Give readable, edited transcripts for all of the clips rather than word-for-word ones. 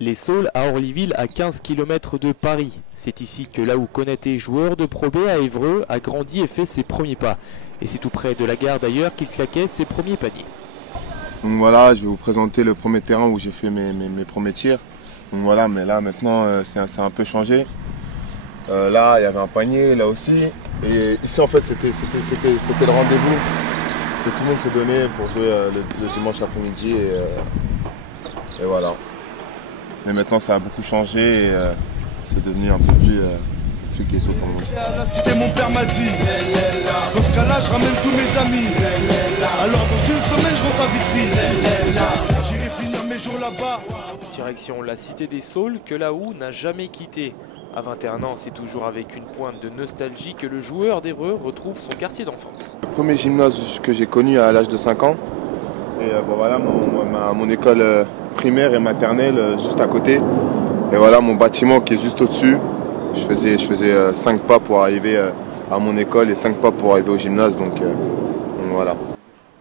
Les Saules à Orlyville, à 15 km de Paris. C'est ici que Laou Konaté, joueur de Pro B à Évreux, a grandi et fait ses premiers pas. Et c'est tout près de la gare d'ailleurs qu'il claquait ses premiers paniers. Donc voilà, je vais vous présenter le premier terrain où j'ai fait mes premiers tirs. Donc voilà, mais là maintenant c'est un peu changé. Là il y avait un panier, là aussi. Et ici en fait c'était le rendez-vous que tout le monde s'est donné pour jouer le dimanche après-midi. Et voilà. Mais maintenant ça a beaucoup changé et c'est devenu un peu plus ghetto comme on dit. La cité, mon père m'a dit, dans ce cas-là je ramène tous mes amis. Alors dans une semaine je rentre à Vitry. J'irai finir mes jours là-bas. Direction la cité des Saules que Laou n'a jamais quitté. À 21 ans, c'est toujours avec une pointe de nostalgie que le joueur d'Évreux retrouve son quartier d'enfance. Le premier gymnase que j'ai connu à l'âge de 5 ans. Et bon, voilà mon école primaire et maternelle juste à côté. Et voilà mon bâtiment qui est juste au-dessus. Je faisais 5 pas pour arriver à mon école et 5 pas pour arriver au gymnase. Donc voilà.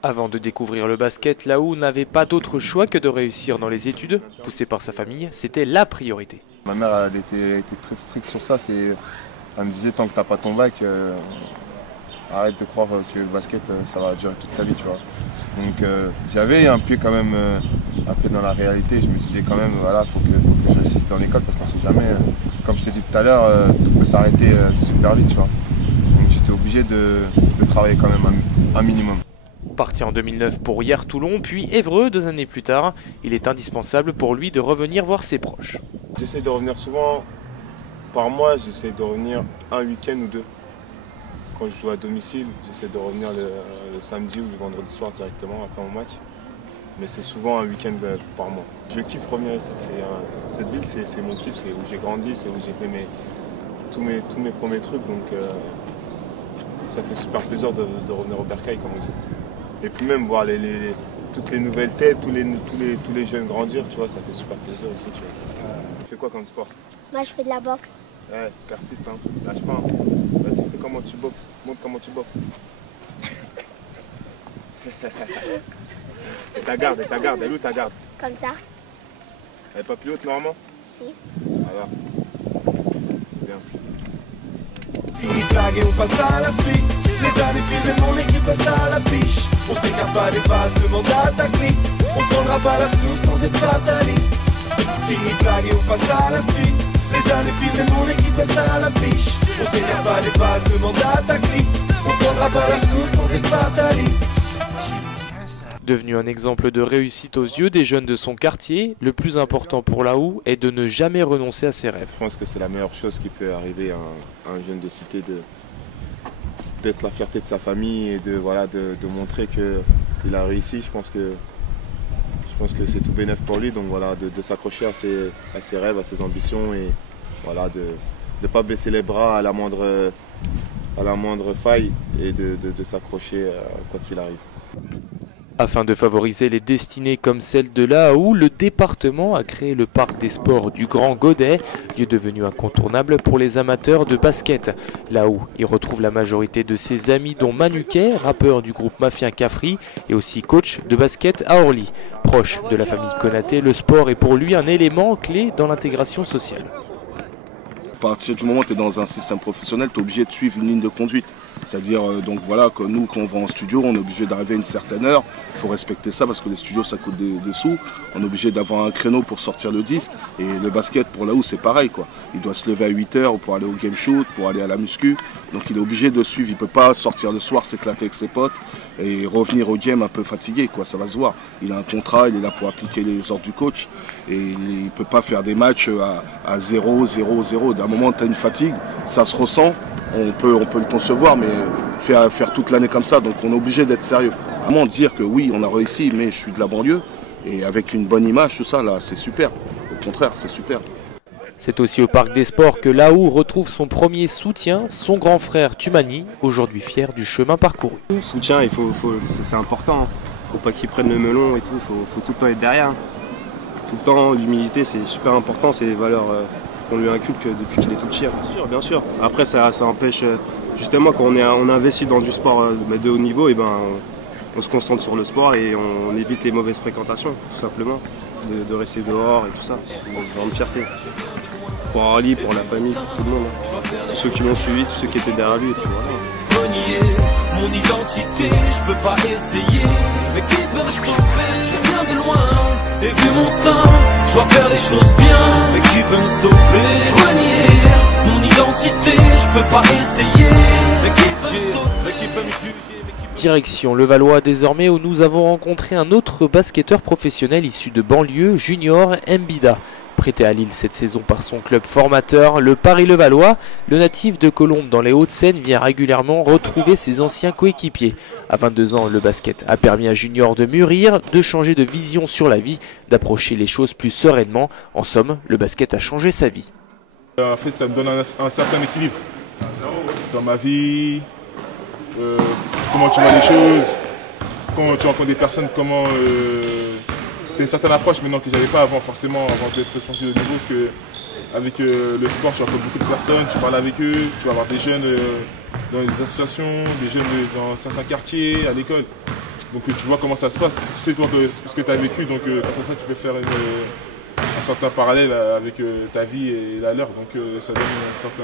Avant de découvrir le basket, Laou n'avait pas d'autre choix que de réussir dans les études. Poussé par sa famille, c'était la priorité. Ma mère elle était très stricte sur ça. Elle me disait tant que tu n'as pas ton bac, arrête de croire que le basket ça va durer toute ta vie, tu vois. Donc j'avais un pied quand même un peu dans la réalité. Je me disais quand même voilà, faut que je réussisse dans l'école parce qu'on sait jamais. Comme je t'ai dit tout à l'heure, tout peut s'arrêter super vite, tu vois. Donc j'étais obligé de travailler quand même un minimum. Parti en 2009 pour Hyères-Toulon, puis Évreux 2 années plus tard, il est indispensable pour lui de revenir voir ses proches. J'essaie de revenir souvent par mois, j'essaie de revenir un week-end ou 2. Quand je joue à domicile, j'essaie de revenir le samedi ou le vendredi soir directement après mon match. Mais c'est souvent un week-end par mois. Je kiffe revenir ici. Cette ville, c'est mon kiff, c'est où j'ai grandi, c'est où j'ai fait tous mes premiers trucs. Donc ça fait super plaisir de revenir au Bercail, comme on dit. Et puis même voir toutes les nouvelles têtes, tous les jeunes grandir, tu vois, ça fait super plaisir aussi. Tu vois. Tu fais quoi comme sport? Moi, je fais de la boxe. Ouais, persiste, hein. Lâche pas. Hein. Vas-y, fais comment tu boxes. Montre comment tu boxes. Et ta garde, elle est où ta garde? Comme ça. Elle est pas plus haute normalement? Si. Voilà. Bien. Fini blague et on passe à la suite. Les années filent et mon équipe reste à la biche. On s'écarte pas des bases, demande à ta clique. On prendra pas la sauce sans être fataliste. Fini blague et on passe à la suite. Les années filent et mon équipe reste à la biche. On s'écarte pas des bases, demande à ta clique. On prendra pas la sauce sans être fataliste. Devenu un exemple de réussite aux yeux des jeunes de son quartier, le plus important pour Laou est de ne jamais renoncer à ses rêves. Je pense que c'est la meilleure chose qui peut arriver à un jeune de cité, d'être la fierté de sa famille et de montrer qu'il a réussi. Je pense que c'est tout bénef pour lui, donc voilà, de s'accrocher à ses rêves, à ses ambitions et voilà, de ne pas baisser les bras à la moindre faille et de s'accrocher quoi qu'il arrive. Afin de favoriser les destinées comme celle de Laou, le département a créé le parc des sports du Grand Godet, lieu devenu incontournable pour les amateurs de basket. Laou y retrouve la majorité de ses amis dont Manu Kay, rappeur du groupe Mafia Cafri et aussi coach de basket à Orly. Proche de la famille Konaté, le sport est pour lui un élément clé dans l'intégration sociale. À partir du moment où tu es dans un système professionnel, tu es obligé de suivre une ligne de conduite. C'est-à-dire, donc voilà, que nous, quand on va en studio, on est obligé d'arriver à une certaine heure. Il faut respecter ça parce que les studios, ça coûte des sous. On est obligé d'avoir un créneau pour sortir le disque. Et le basket, pour Laou, c'est pareil, quoi. Il doit se lever à 8 h pour aller au game shoot, pour aller à la muscu. Donc il est obligé de suivre. Il ne peut pas sortir le soir, s'éclater avec ses potes et revenir au game un peu fatigué, quoi. Ça va se voir. Il a un contrat, il est là pour appliquer les ordres du coach. Et il ne peut pas faire des matchs à 0, 0, 0. D'un moment, tu as une fatigue, ça se ressent. On peut le concevoir, mais faire toute l'année comme ça, donc on est obligé d'être sérieux. Vraiment dire que oui, on a réussi, mais je suis de la banlieue, et avec une bonne image, tout ça, là, c'est super. Au contraire, c'est super. C'est aussi au Parc des Sports que Laou retrouve son premier soutien, son grand frère Tumani, aujourd'hui fier du chemin parcouru. Le soutien, c'est important. Faut pas qu'il prenne le melon et tout, faut tout le temps être derrière. Tout le temps, l'humilité, c'est super important, c'est les valeurs qu'on lui inculque depuis qu'il est tout petit. Bien sûr. Après, ça empêche, justement, quand on investit dans du sport de haut niveau, et on se concentre sur le sport et on évite les mauvaises fréquentations, tout simplement. de rester dehors et tout ça. C'est une grande fierté. Pour Harley, pour la famille, pour tout le monde. Tous ceux qui l'ont suivi, tous ceux qui étaient derrière lui. Et puis voilà. Mon identité, je peux pas essayer. Mais qui peut me stopper? Je viens de loin. Et vu mon teint, je dois faire les choses bien. Mais qui peut me stopper? Renier mon identité, je peux pas essayer. Mais qui peut me juger? Direction Levallois désormais, où nous avons rencontré un autre basketteur professionnel issu de banlieue, Junior Mbida. Prêté à Lille cette saison par son club formateur, le Paris-Levallois, le natif de Colombes dans les Hauts-de-Seine vient régulièrement retrouver ses anciens coéquipiers. À 22 ans, le basket a permis à Junior de mûrir, de changer de vision sur la vie, d'approcher les choses plus sereinement. En somme, le basket a changé sa vie. En fait, ça me donne un certain équilibre dans ma vie, comment tu vois les choses, quand tu rencontres des personnes, comment... C'est une certaine approche maintenant que j'avais pas avant forcément, avant d'être sportif de niveau, parce que avec le sport tu rencontres beaucoup de personnes, tu parles avec eux, tu vas avoir des jeunes dans les associations, des jeunes dans certains quartiers, à l'école. Donc tu vois comment ça se passe, tu sais toi ce que tu as vécu, donc grâce à ça tu peux faire un certain parallèle avec ta vie et la leur, donc ça donne un certain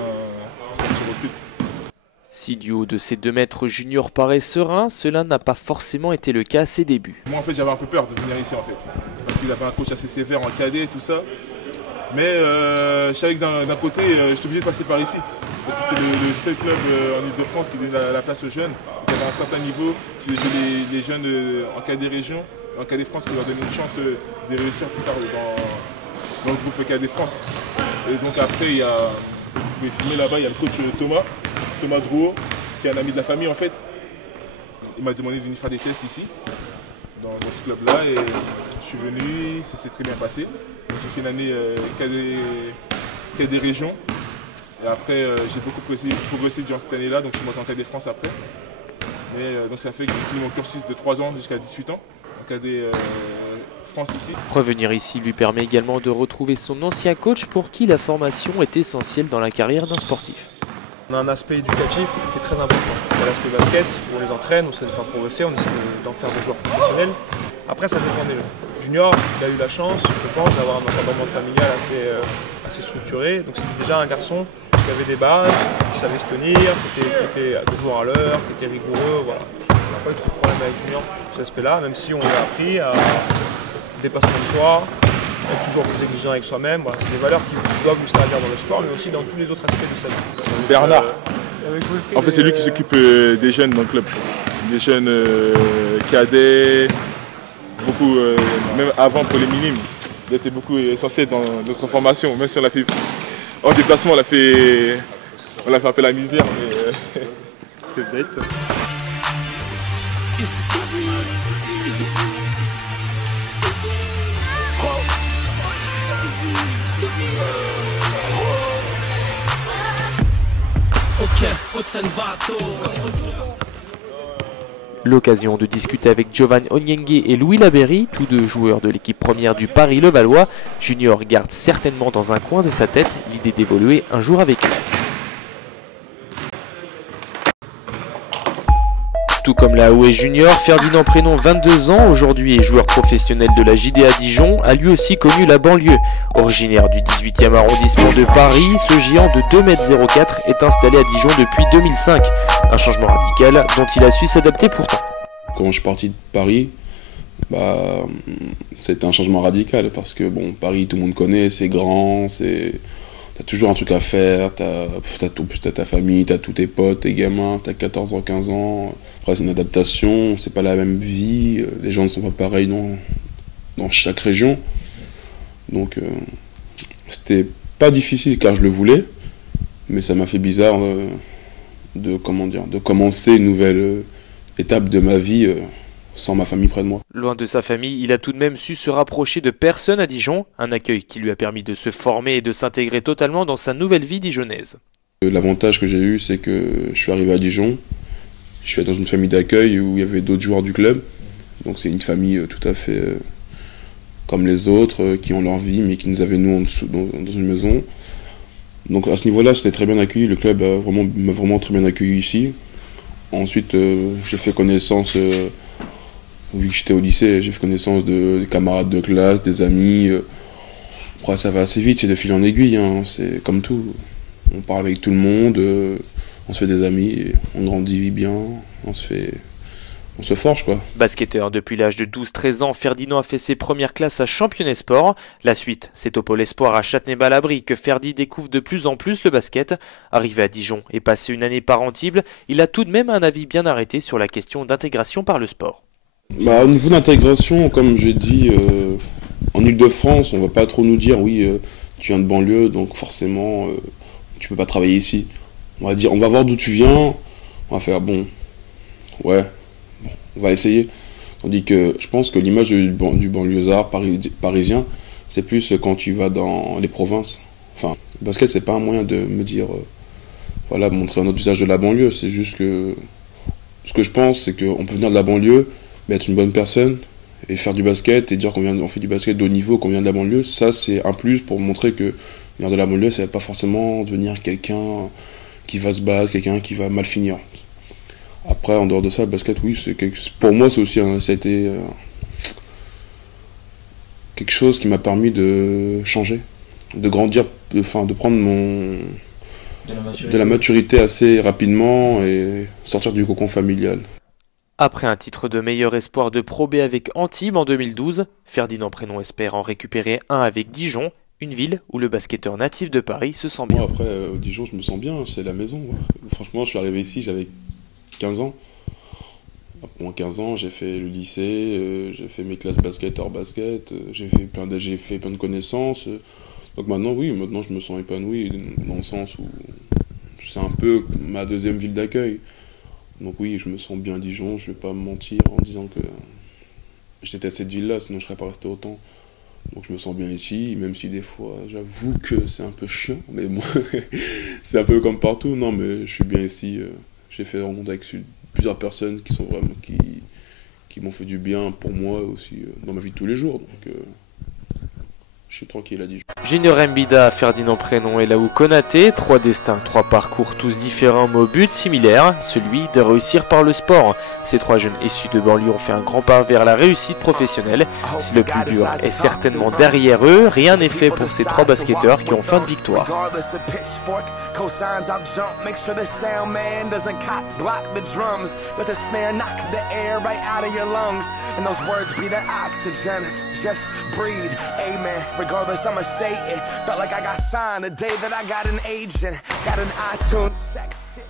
recul. Si du haut de ces 2 mètres, Junior paraît serein, cela n'a pas forcément été le cas à ses débuts. Moi en fait j'avais un peu peur de venir ici en fait, parce qu'il avait un coach assez sévère en cadet et tout ça. Mais je savais que d'un côté j'étais obligé de passer par ici, parce que c'était le seul club en Ile-de-France qui donnait la place aux jeunes, qui avait un certain niveau, qui faisait les jeunes en cadet région, en cadet France, qui leur donnait une chance de réussir plus tard dans le groupe cadet France. Et donc après il y a, vous pouvez filmer là-bas, il y a le coach Thomas Drouot, qui est un ami de la famille en fait. Il m'a demandé de venir faire des tests ici, dans ce club-là, et je suis venu, ça s'est très bien passé. J'ai fait une année cadet région, et après j'ai beaucoup progressé durant cette année-là, donc je suis monté en cadet France après. Mais donc ça fait que j'ai fini mon cursus de 3 ans jusqu'à 18 ans, en cadet France ici. Revenir ici lui permet également de retrouver son ancien coach pour qui la formation est essentielle dans la carrière d'un sportif. On a un aspect éducatif qui est très important. Il y a l'aspect basket, où on les entraîne, on essaie de faire progresser, on essaie d'en faire des joueurs professionnels. Après, ça dépend des jeunes. Junior, il a eu la chance, je pense, d'avoir un encadrement familial assez structuré. Donc c'était déjà un garçon qui avait des bases, qui savait se tenir, qui était toujours à l'heure, qui était rigoureux. Voilà. On n'a pas eu trop de problème avec Junior sur cet aspect-là, même si on lui a appris à dépassement de soi, être toujours plus exigeant avec soi-même. Voilà, c'est des valeurs qui doivent lui servir dans le sport, mais aussi dans tous les autres aspects de sa vie. Bernard, en fait c'est lui qui s'occupe des jeunes dans le club, des jeunes cadets, beaucoup, même avant pour les minimes. Il était beaucoup essentiel dans notre formation, même si on l'a fait en déplacement, on l'a fait un peu la misère, mais c'est bête. L'occasion de discuter avec Giovanni Onyenge et Louis Laberry, tous 2 joueurs de l'équipe première du Paris-Levallois. Junior garde certainement dans un coin de sa tête l'idée d'évoluer un jour avec eux. Tout comme la Aoué Junior, Ferdinand Prénom, 22 ans, aujourd'hui est joueur professionnel de la JDA Dijon, a lui aussi connu la banlieue. Originaire du 18e arrondissement de Paris, ce géant de 2,04 m est installé à Dijon depuis 2005. Un changement radical dont il a su s'adapter pourtant. Quand je suis parti de Paris, c'était un changement radical parce que bon, Paris tout le monde connaît, c'est grand, t'as toujours un truc à faire, t'as ta famille, t'as tous tes potes, tes gamins, t'as 14 ans, 15 ans. Après c'est une adaptation, c'est pas la même vie, les gens ne sont pas pareils dans chaque région. Donc c'était pas difficile car je le voulais, mais ça m'a fait bizarre de commencer une nouvelle étape de ma vie sans ma famille près de moi. Loin de sa famille, il a tout de même su se rapprocher de personnes à Dijon, un accueil qui lui a permis de se former et de s'intégrer totalement dans sa nouvelle vie dijonnaise. L'avantage que j'ai eu, c'est que je suis arrivé à Dijon, je suis dans une famille d'accueil où il y avait d'autres joueurs du club, donc c'est une famille tout à fait comme les autres, qui ont leur vie, mais qui nous avaient nous en dessous, dans une maison. Donc à ce niveau-là, j'étais très bien accueilli, le club m'a vraiment très bien accueilli ici. Ensuite, j'ai fait connaissance Vu que j'étais au lycée, j'ai fait connaissance de camarades de classe, des amis. Après, ça va assez vite, c'est de fil en aiguille, hein, c'est comme tout. On parle avec tout le monde, on se fait des amis, on grandit bien, on se forge, quoi. Basketteur depuis l'âge de 12-13 ans, Ferdinand a fait ses premières classes à Championnet Sport. La suite, c'est au Pôle Espoir à Châtenay-Malabry que Ferdi découvre de plus en plus le basket. Arrivé à Dijon et passé une année par Antibes, il a tout de même un avis bien arrêté sur la question d'intégration par le sport. Au niveau d'intégration, comme j'ai dit, en Ile-de-France, on va pas trop nous dire oui, tu viens de banlieue, donc forcément tu peux pas travailler ici. On va dire, on va voir d'où tu viens, on va faire bon, ouais, on va essayer. Tandis que je pense que l'image du banlieusard parisien, c'est plus quand tu vas dans les provinces. Enfin, le basket, c'est pas un moyen de me dire, voilà, montrer un autre visage de la banlieue. C'est juste que ce que je pense, c'est qu'on peut venir de la banlieue, mais être une bonne personne et faire du basket et dire qu'on fait du basket de haut niveau, qu'on vient de la banlieue. Ça, c'est un plus pour montrer que venir de la banlieue, ça ne va pas forcément devenir quelqu'un qui va se battre, quelqu'un qui va mal finir. Après, en dehors de ça, le basket, oui, pour moi, c'est aussi ça a été quelque chose qui m'a permis de changer, de grandir, de prendre de la maturité assez rapidement et sortir du cocon familial. Après un titre de meilleur espoir de Pro B avec Antibes en 2012, Ferdinand Prénon espère en récupérer un avec Dijon, une ville où le basketteur natif de Paris se sent bien. Moi, après, Dijon, je me sens bien, c'est la maison. Ouais. Franchement, je suis arrivé ici, j'avais 15 ans. Après 15 ans, j'ai fait le lycée, j'ai fait mes classes basket, hors basket, j'ai fait plein de connaissances. Donc maintenant, oui, je me sens épanoui dans le sens où c'est un peu ma deuxième ville d'accueil. Donc oui, je me sens bien à Dijon, je vais pas me mentir en disant que j'étais à cette ville-là, sinon je serais pas resté autant. Donc je me sens bien ici, même si des fois j'avoue que c'est un peu chiant, mais moi c'est un peu comme partout. Non, mais je suis bien ici, j'ai fait rencontre avec plusieurs personnes qui sont vraiment qui m'ont fait du bien pour moi aussi dans ma vie de tous les jours. Donc je suis tranquille à Dijon. Junior Mbida, Ferdinand Prénon et Laou Konaté, 3 destins, 3 parcours tous différents mais au but similaire, celui de réussir par le sport. Ces 3 jeunes issus de banlieue ont fait un grand pas vers la réussite professionnelle. Si le plus dur est certainement derrière eux, rien n'est fait pour ces 3 basketteurs qui ont faim de victoire. Cosigns I've jumped, make sure the sound man doesn't block the drums. Let the snare knock the air right out of your lungs. And those words be the oxygen, just breathe, amen. Regardless, I'ma say it, felt like I got signed the day that I got an agent. Got an iTunes check, shit.